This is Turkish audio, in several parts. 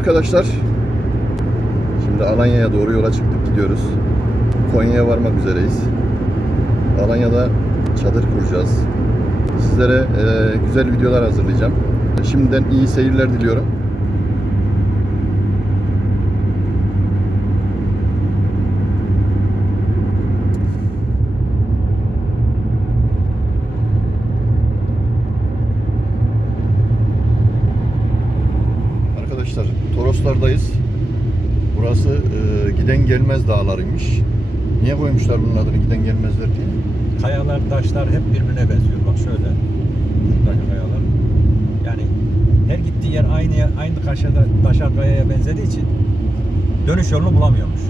Arkadaşlar. Şimdi Alanya'ya doğru yola çıktık gidiyoruz. Konya'ya varmak üzereyiz. Alanya'da çadır kuracağız. Sizlere e, güzel videolar hazırlayacağım. Şimdiden iyi seyirler diliyorum. Arkadaşlar Toroslardayız. Burası e, giden gelmez dağlarıymış. Niye koymuşlar bunun adını giden gelmezler diye? Kayalar, taşlar hep birbirine benziyor. Bak şöyle. Şuradaki kayalar. Yani her gittiği yer aynı aynı kaşada, taşa kayaya benzediği için dönüş yolunu bulamıyormuş.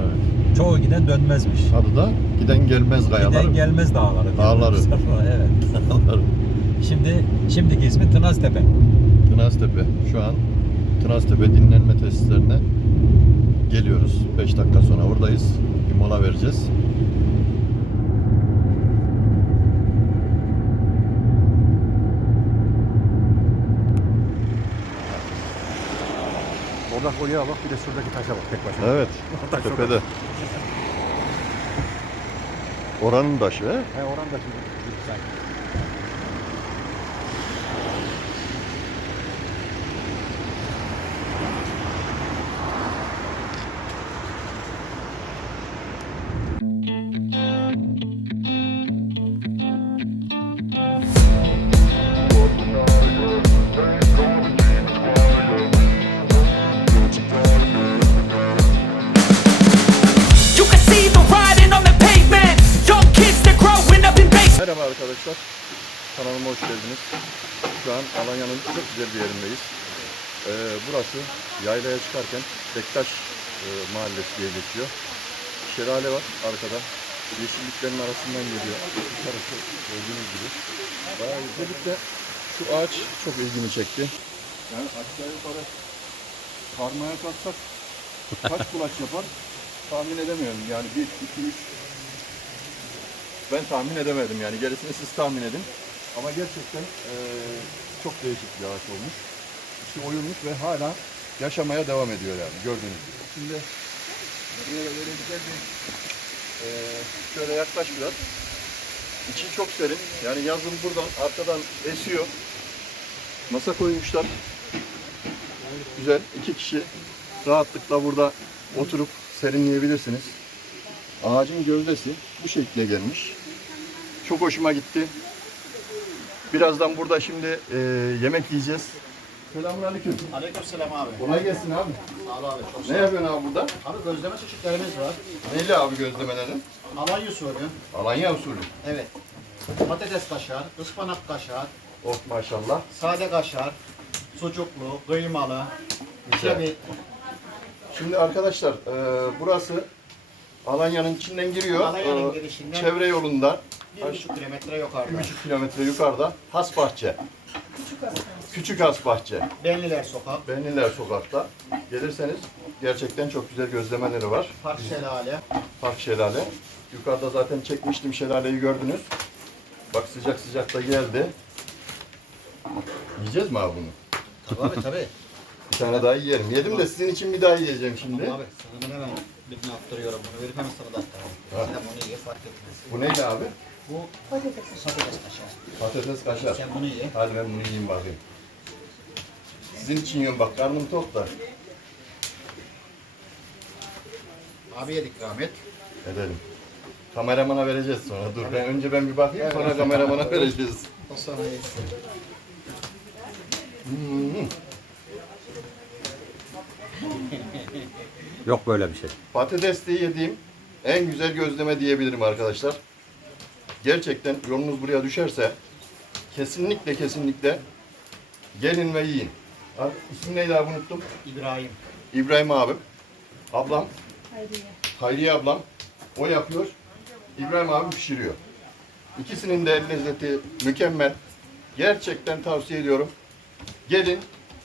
Evet. Çoğu giden dönmezmiş. Adı da giden gelmez kayalar. Giden gelmez dağları. Dağları. evet. Şimdi şimdiki ismi Tınaztepe. Tınaztepe. Şu an Tınaztepe dinlenme tesislerine geliyoruz. 5 dakika sonra oradayız. Bir mola vereceğiz. Oradan oraya bak bir de şuradaki taşa bak tek başına. Evet. Taş Tepede. Oranın taşı. he? He oran da şimdi güzel. Arkadaşlar. Kanalıma hoş geldiniz. Şu an Alanya'nın çok güzel bir yerindeyiz. Ee, burası yaylaya çıkarken Bektaş e, Mahallesi diye geçiyor. Şelale var arkada. Yeşilliklerin arasından geliyor. Bu tarafı gördüğünüz gibi. Daha özellikle şu ağaç çok ilgimi çekti. Yani aşağı yukarı karmaya kalksak kaç kulaç yapar tahmin edemiyorum. Yani 1, 2, 3, ben tahmin edemedim yani gerisini siz tahmin edin. Ama gerçekten eee, çok değişik bir ağaç olmuş. İçi oyulmuş ve hala yaşamaya devam ediyor yani gördüğünüz gibi. Şimdi böyle güzel bir şöyle yaklaş biraz. İçi çok serin. Yani yazın buradan arkadan esiyor. Masa koymuşlar. Güzel. iki kişi rahatlıkla burada oturup serinleyebilirsiniz. Ağacın gövdesi bu şekle gelmiş. Çok hoşuma gitti. Birazdan burada şimdi e, yemek yiyeceğiz. Selamünaleyküm. Aleykümselam abi. Kolay gelsin abi. Abi abi çok Ne sağ ol. yapıyorsun abi burada? Abi gözleme çeşitlerimiz var. Neyli abi gözlemelerin? Alanya usulü. Alanya usulü. Evet. Patates kaşar, ıspanak kaşar, Oh maşallah. sade kaşar, sucuklu, kıymalı, Güzel. şebit. Şimdi arkadaşlar e, burası Alanya'nın içinden giriyor. Alanya'nın E, girişinden Çevre yolunda bir buçuk kilometre yukarıda. 1,5 kilometre yukarıda Hasbahçe. Küçük Hasbahçe. Benliler Sokak, Benliler sokakta. Gelirseniz gerçekten çok güzel gözlemeleri var. Park Şelale. Park Şelale. Yukarıda zaten çekmiştim şelaleyi gördünüz. Bak sıcak sıcak da geldi. Yiyeceğiz mi abi bunu? Tabii abi tabii. Bir tane daha yiyelim. Yedim de sizin için bir daha yiyeceğim şimdi. Abi sana hemen birini attırıyorum bunu. Verip hemen sana da attırıyorum. Sen bunu ye fark etmez. Bu neydi abi? Bu patates kaşar. Patates kaşar. Sen bunu ye. Hadi ben bunu yiyeyim bakayım. Sizin için yiyorum bak karnım tok da. Abi yedik rahmet. Edelim. Kameramana vereceğiz sonra. Dur ben önce ben bir bakayım sonra kameramana vereceğiz. O sana yesin. Hmm. Yok böyle bir şey. Patatesli yediğim en güzel gözleme diyebilirim arkadaşlar. Gerçekten yolunuz buraya düşerse kesinlikle kesinlikle gelin ve yiyin. Abi, isim neydi abi unuttum. İbrahim. İbrahim abim. Ablam. Hayriye. Hayriye ablam. O yapıyor. İbrahim abim pişiriyor. İkisinin de el lezzeti mükemmel. Gerçekten tavsiye ediyorum. Gelin,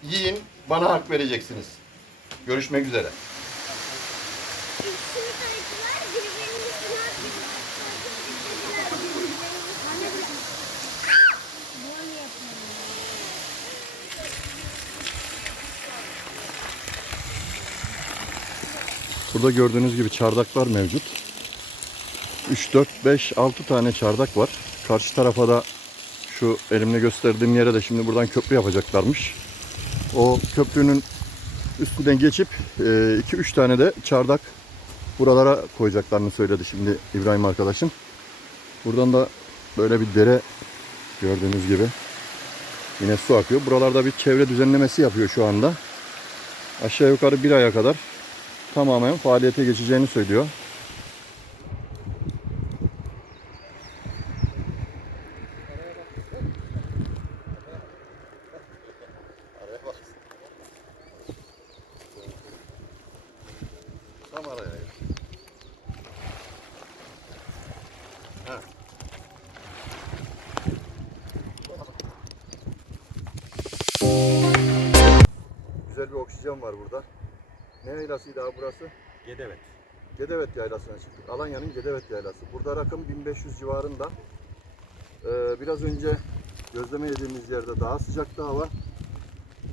yiyin, bana hak vereceksiniz. Görüşmek üzere. Burada gördüğünüz gibi çardaklar mevcut. 3, 4, 5, 6 tane çardak var. Karşı tarafa da şu elimle gösterdiğim yere de şimdi buradan köprü yapacaklarmış. O köprünün üstünden geçip 2-3 tane de çardak buralara koyacaklarını söyledi şimdi İbrahim arkadaşım. Buradan da böyle bir dere gördüğünüz gibi yine su akıyor. Buralarda bir çevre düzenlemesi yapıyor şu anda. Aşağı yukarı bir aya kadar tamamen faaliyete geçeceğini söylüyor. Tam araya. Güzel bir oksijen var burada. Ne yaylasıydı abi burası? Gedevet. Gedevet yaylasına çıktık. Alanya'nın Gedevet yaylası. Burada rakım 1500 civarında. Ee, biraz önce gözleme yediğimiz yerde daha sıcaktı hava.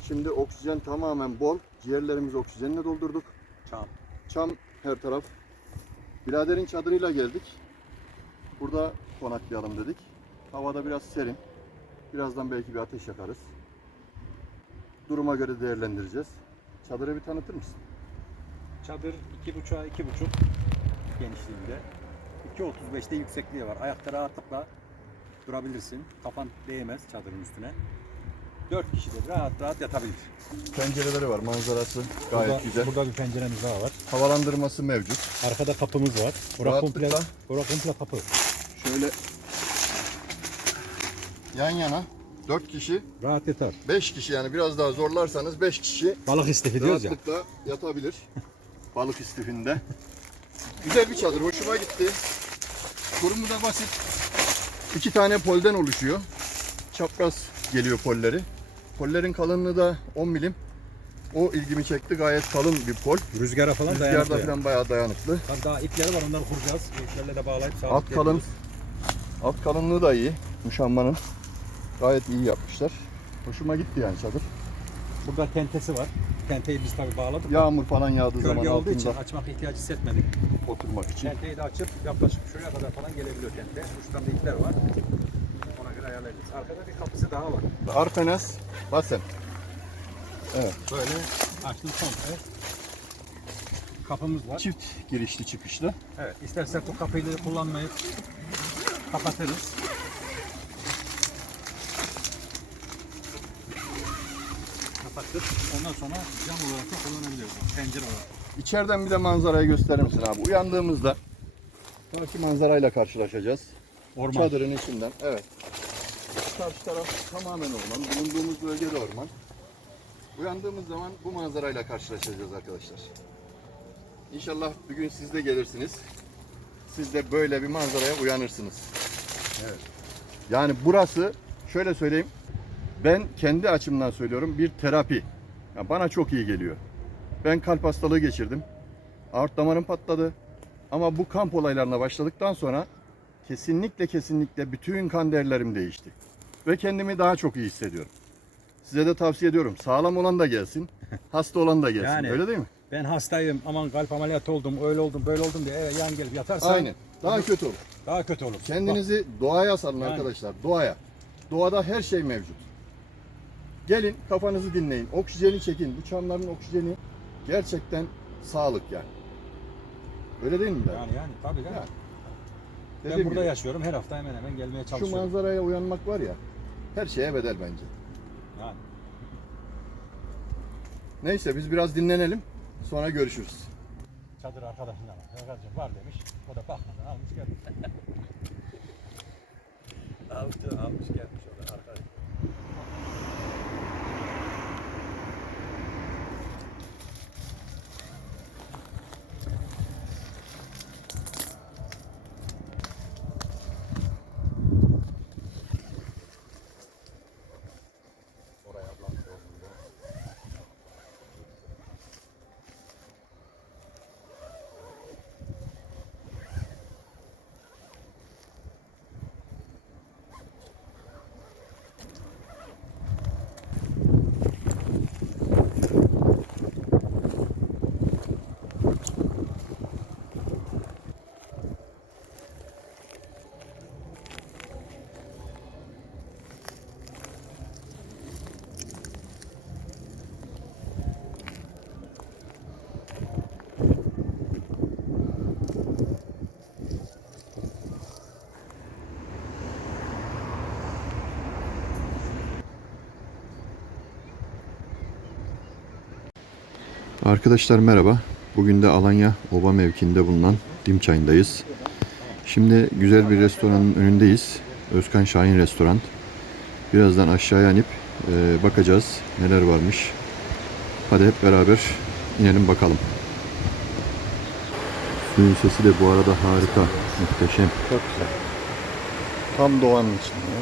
Şimdi oksijen tamamen bol. Ciğerlerimizi oksijenle doldurduk. Çam. Çam her taraf. Biraderin çadırıyla geldik. Burada konaklayalım dedik. Havada biraz serin. Birazdan belki bir ateş yakarız. Duruma göre değerlendireceğiz. Çadırı bir tanıtır mısın? Çadır 2.5'a 2.5 genişliğinde. 2.35'te yüksekliği var. Ayakta rahatlıkla durabilirsin. Kafan değmez çadırın üstüne. 4 kişi de rahat rahat yatabilir. Pencereleri var. Manzarası gayet burada, güzel. Burada bir penceremiz daha var. Havalandırması mevcut. Arkada kapımız var. Bura komple, bura komple kapı. Şöyle yan yana 4 kişi, Rahat yatar. 5 kişi yani biraz daha zorlarsanız 5 kişi Balık istifi diyoruz ya. rahatlıkla yatabilir. Balık istifinde. Güzel bir çadır. Hoşuma gitti. Kurumu da basit. İki tane polden oluşuyor. Çapraz geliyor polleri. Pollerin kalınlığı da 10 milim. O ilgimi çekti. Gayet kalın bir pol. Rüzgara falan Rüzgarda dayanıklı. yani. falan bayağı dayanıklı. Tabii daha ipleri var onları kuracağız. İplerle de bağlayıp Alt sabitleyebiliriz. kalın. Alt kalınlığı da iyi. Muşammanın. Gayet iyi yapmışlar. Hoşuma gitti yani çadır. Burada tentesi var. Tenteyi biz tabii bağladık. Yağmur falan yağdığı zaman Gölge olduğu için açmak ihtiyacı hissetmedik. oturmak için. Tenteyi de açıp yaklaşık şuraya kadar falan gelebiliyor tente. Uçtan da ipler var. Ona göre ayarlayacağız. Arkada bir kapısı daha var. Arpenas basen. Böyle açtım komple. Kapımız var. Çift girişli çıkışlı. Evet. İstersek bu kapıyı kullanmayıp kapatırız. Kapattık. Ondan sonra cam olarak da kullanabiliyoruz. Pencere olarak. İçeriden bir de manzarayı gösterir misin abi? Uyandığımızda karşı manzarayla karşılaşacağız. Orman. Çadırın içinden. Evet. Karşı taraf tamamen orman. Bulunduğumuz bölge de orman. Uyandığımız zaman bu manzarayla karşılaşacağız arkadaşlar. İnşallah bir gün siz de gelirsiniz. Siz de böyle bir manzaraya uyanırsınız. Evet. Yani burası şöyle söyleyeyim. Ben kendi açımdan söylüyorum bir terapi. Ya bana çok iyi geliyor. Ben kalp hastalığı geçirdim. Aort damarım patladı. Ama bu kamp olaylarına başladıktan sonra kesinlikle kesinlikle bütün kan değerlerim değişti. Ve kendimi daha çok iyi hissediyorum. Size de tavsiye ediyorum. Sağlam olan da gelsin, hasta olan da gelsin. Yani- Öyle değil mi? Ben hastayım, aman kalp ameliyatı oldum, öyle oldum, böyle oldum diye eve yan gelip yatarsan Aynen. Daha kötü olur. daha kötü olur. Kendinizi doğaya salın Yani. arkadaşlar. Doğaya. Doğada her şey mevcut. Gelin kafanızı dinleyin. Oksijeni çekin. Bu çamların oksijeni gerçekten sağlık yani. Öyle değil mi? Yani yani tabii canım. Yani. Ben Dediğim burada gibi, yaşıyorum. Her hafta hemen hemen gelmeye Şu çalışıyorum. manzaraya uyanmak var ya her şeye bedel bence. Yani. Neyse biz biraz dinlenelim. Sonra görüşürüz. Çadır arkadaşından var. Arkadaşım var demiş. O da bakmadan almış gelmiş. almış, almış gelmiş Arkadaşlar merhaba. Bugün de Alanya Oba mevkiinde bulunan Dimçay'ındayız. Şimdi güzel bir restoranın önündeyiz. Özkan Şahin Restoran. Birazdan aşağıya inip e, bakacağız neler varmış. Hadi hep beraber inelim bakalım. Suyun sesi de bu arada harika, muhteşem. Çok güzel. Tam doğanın içinde.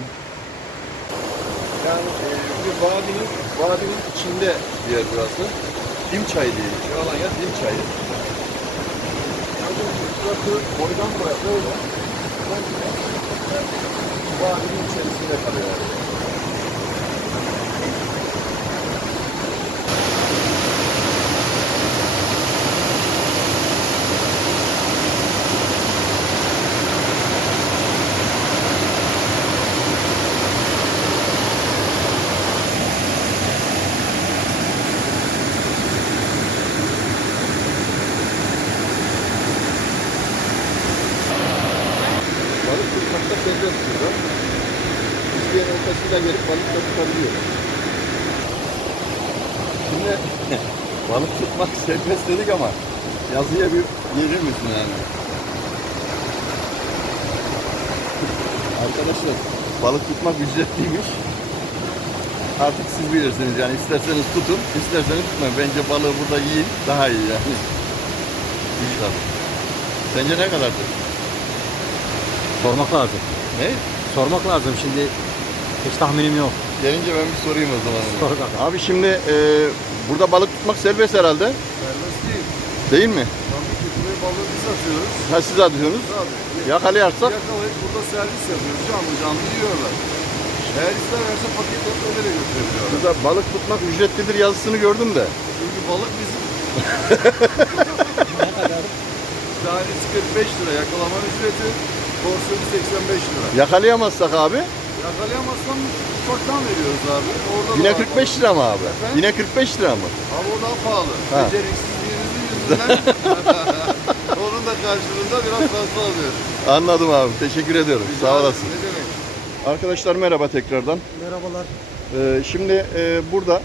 Yani e, bir vadinin, vadinin içinde bir yer burası. Dimçay diye geçiyor. Alanya Dimçayı. Gördüğünüz gibi burası boydan boya böyle. Vadinin içerisinde kalıyor. Yani. Balık tutmakta serbest burada. İsteyen ortasıyla gelip balık da tutabiliyor. Şimdi balık tutmak serbest dedik ama yazıya bir gelir misin yani? Arkadaşlar balık tutmak ücretliymiş. Artık siz bilirsiniz yani isterseniz tutun, isterseniz tutmayın. Bence balığı burada yiyin daha iyi yani. İnşallah. Sence ne kadardır? Sormak lazım. Ne? Sormak lazım şimdi. Hiç tahminim yok. Gelince ben bir sorayım o zaman. Sor bakalım. Abi şimdi e, burada balık tutmak serbest herhalde. Serbest değil. Değil mi? Tabii ki buraya balığı biz atıyoruz. Ha siz atıyorsunuz. Tabii. Yakalayarsak Yakalayıp burada servis yapıyoruz. Canlı canlı yiyorlar. Eğer isterlerse paketle öyle götürebiliyorlar. burada balık tutmak ücretlidir yazısını gördüm de. Çünkü balık bizim. Tanesi 45 lira yakalama ücreti. Porsiyonu 85 lira. Yakalayamazsak abi Yakalayamazsan ufaktan veriyoruz abi. Orada yine da var. 45 lira mı abi? Efendim? Yine 45 lira mı? Ama o daha pahalı. Ha. Beceriksizliğinizin yüzünden onun da karşılığında biraz fazla alıyoruz. Anladım abi. Teşekkür ediyorum. Sağ olasın. Ne demek? Arkadaşlar merhaba tekrardan. Merhabalar. Ee, şimdi e, burada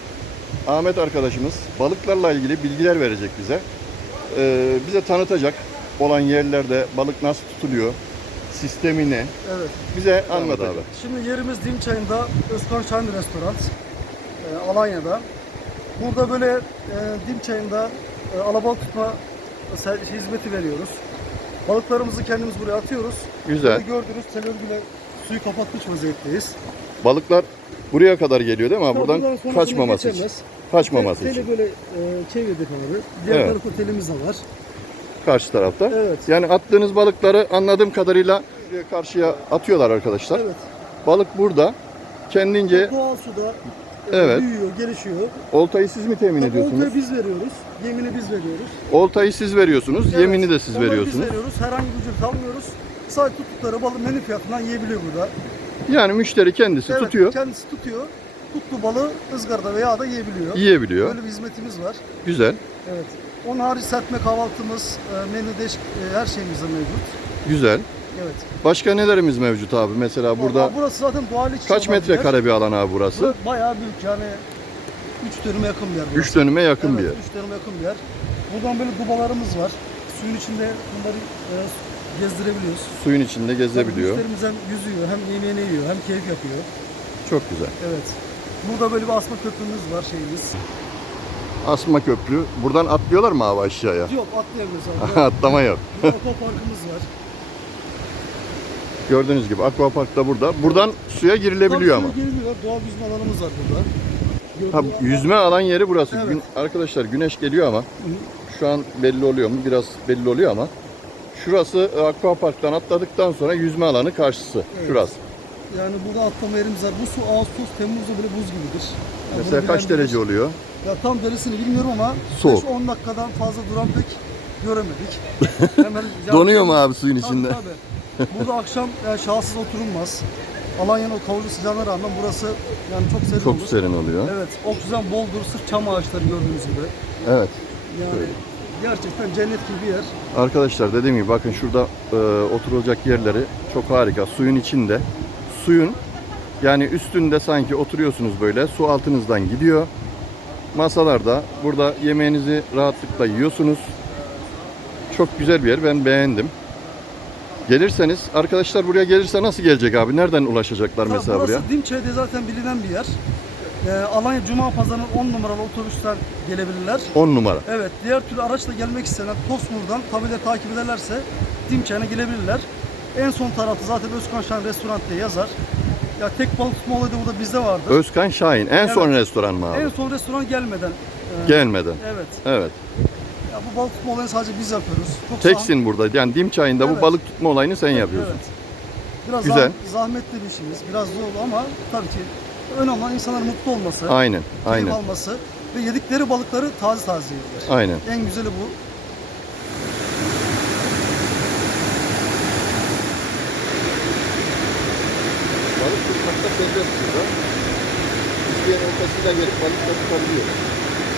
Ahmet arkadaşımız balıklarla ilgili bilgiler verecek bize. Ee, bize tanıtacak olan yerlerde balık nasıl tutuluyor, sistemi ne? Evet. Bize anlat abi. Şimdi yerimiz Dimçay'ında Özkan Şahin Restoran. e, Alanya'da. Burada böyle e, Dimçay'ında e, alabalık tutma şey, hizmeti veriyoruz. Balıklarımızı kendimiz buraya atıyoruz. Güzel. Böyle gördüğünüz tel örgüyle suyu kapatmış vaziyetteyiz. Balıklar buraya kadar geliyor değil mi abi? Tabii Buradan kaçmaması için. Kaçmaması Teli için. böyle e, çevirdik abi. Diğer Evet. tarafta telimiz de var. Karşı tarafta. Evet. Yani attığınız balıkları anladığım kadarıyla karşıya atıyorlar arkadaşlar. Evet. Balık burada. Kendince Doğal suda e, Evet. büyüyor, gelişiyor. oltayı siz mi temin Tabii ediyorsunuz? oltayı biz veriyoruz. Yemini biz veriyoruz. Oltayı siz veriyorsunuz, Evet, yemini de siz onları veriyorsunuz. Biz veriyoruz. Herhangi bir ücret almıyoruz. Sadece tuttukları balığı menü fiyatından yiyebiliyor burada. Yani müşteri kendisi Evet, tutuyor, Kendisi tutuyor. Tuttuğu balığı ızgarada veya da yiyebiliyor. yiyebiliyor. Böyle bir hizmetimiz var. Güzel, Evet. Onun hariç serpme kahvaltımız, e, menü değişik e, her şeyimiz de mevcut. güzel. Evet. Başka nelerimiz mevcut abi? Mesela burada Vallahi burası zaten doğal iç kaç içe olan bir yer. metrekare bir alan abi burası? Burası Bayağı büyük yani 3 dönüme yakın bir yer burası. 3 dönüme yakın bir yer. 3 dönüme yakın bir yer. Buradan böyle dubalarımız var. Suyun içinde bunları e, gezdirebiliyoruz. Suyun içinde gezebiliyor. Müşterimiz hem yüzüyor, hem yemeğini yiyor, hem keyif yapıyor. Çok güzel. Evet. Burada böyle bir asma köprümüz var şeyimiz. Asma köprü. Buradan atlıyorlar mı abi aşağıya? Yok atlayamıyoruz abi. Atlama yok. Bir aquaparkımız var. Gördüğünüz gibi aquapark da burada. Buradan suya girilebiliyor ama. Suya giriliyor. Doğal yüzme alanımız var burada. Ha, yüzme alan yeri burası. Evet. Gün, arkadaşlar güneş geliyor ama şu an belli oluyor mu? Biraz belli oluyor ama şurası aquaparktan atladıktan sonra yüzme alanı karşısı. Evet. Şurası. Yani burada atlama yerimiz var. Bu su Ağustos, Temmuz'da bile buz gibidir. Yani Mesela kaç derece bilir. oluyor? Ya tam derecesini bilmiyorum ama Soğuk. 5-10 dakikadan fazla duran pek göremedik. Hemen Donuyor mu abi suyun Tabii, içinde? tabii. Burada akşam yani şahsız oturulmaz. Alanya'nın o kavurucu sıcağına rağmen burası yani çok serin Çok olur. serin oluyor. Evet, oksijen boldur. Sırf çam ağaçları gördüğünüz gibi. Evet. Yani Öyle. gerçekten cennet gibi bir yer. Arkadaşlar dediğim gibi bakın şurada e, oturulacak yerleri çok harika. Suyun içinde. Suyun yani üstünde sanki oturuyorsunuz böyle. Su altınızdan gidiyor. masalarda burada yemeğinizi rahatlıkla yiyorsunuz. Çok güzel bir yer. Ben beğendim. Gelirseniz arkadaşlar buraya gelirse nasıl gelecek abi? Nereden ulaşacaklar Tabii mesela burası buraya? Dimçay'da zaten bilinen bir yer. Ee, Alanya Cuma Pazarı'nın 10 numaralı otobüsten gelebilirler. 10 numara. Evet, diğer türlü araçla gelmek isteyenler Tosmur'dan tabela takip ederlerse Dimçay'a gelebilirler. En son tarafta zaten Özkan Şahin Restoran diye yazar. Ya tek balık tutma olayı da burada bizde vardı. Özkan Şahin. En Evet. son restoran mı abi? En son restoran gelmeden. e, Gelmeden. Evet. Evet. Ya bu balık tutma olayını sadece biz yapıyoruz. Çok Teksin burada. Yani dim çayında bu Evet. balık tutma olayını sen yapıyorsun. Evet. Biraz Güzel. zah- zahmetli bir işimiz. Biraz zor ama tabii ki önemli olan insanların mutlu olması, Aynen. keyif Aynen. alması ve yedikleri balıkları taze taze yiyorlar. Aynen. En güzeli bu. Balık tutmakta serbest burada. İsteyen ortasıyla gelip balık da tutabiliyor.